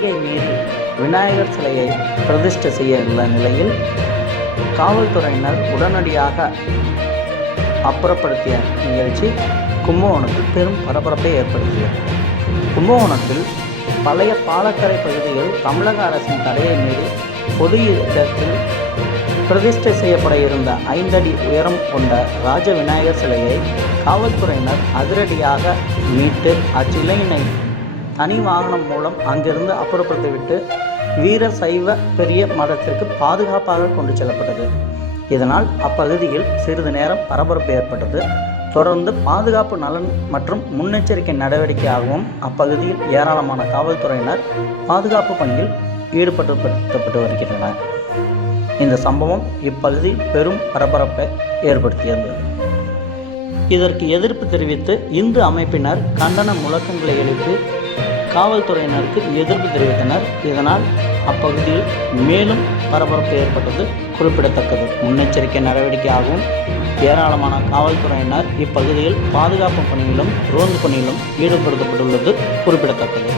அனுமதியை மீறி விநாயகர் சிலையை பிரதிஷ்டை செய்ய உள்ள நிலையில் காவல்துறையினர் உடனடியாக அப்புறப்படுத்திய நிகழ்ச்சி கும்பகோணத்தில் பெரும் பரபரப்பை ஏற்படுத்தியது. கும்பகோணத்தில் பழைய பாலக்கரை பகுதியில் தமிழக அரசின் தடையை மீறி பொது இடத்தில் பிரதிஷ்டை செய்யப்பட இருந்த ஐந்தடி உயரம் கொண்ட ராஜ விநாயகர் சிலையை காவல்துறையினர் அதிரடியாக மீட்டு அச்சிலையினை தனி வாகனம் மூலம் அங்கிருந்து அப்புறப்படுத்திவிட்டு வீர சைவ பெரிய மதத்திற்கு பாதுகாப்பாக கொண்டு செல்லப்பட்டது. இதனால் அப்பகுதியில் சிறிது நேரம் பரபரப்பு ஏற்பட்டது. தொடர்ந்து பாதுகாப்பு நலன் மற்றும் முன்னெச்சரிக்கை நடவடிக்கையாகவும் அப்பகுதியில் ஏராளமான காவல்துறையினர் பாதுகாப்பு பணியில் ஈடுபட்டுப்பட்டு வருகின்றனர். இந்த சம்பவம் இப்பகுதி பெரும் பரபரப்பை ஏற்படுத்தியது. இதற்கு எதிர்ப்பு தெரிவித்து இந்து அமைப்பினர் கண்டன முழக்கங்களை எழுப்பி காவல்துறையினருக்கு எதிர்ப்பு தெரிவித்தனர். இதனால் அப்பகுதியில் மேலும் பரபரப்பு ஏற்பட்டது குறிப்பிடத்தக்கது. முன்னெச்சரிக்கை நடவடிக்கையாகவும் ஏராளமான காவல்துறையினர் இப்பகுதியில் பாதுகாப்பு பணியிலும் ரோந்து பணியிலும் ஈடுபடுத்தப்பட்டுள்ளது குறிப்பிடத்தக்கது.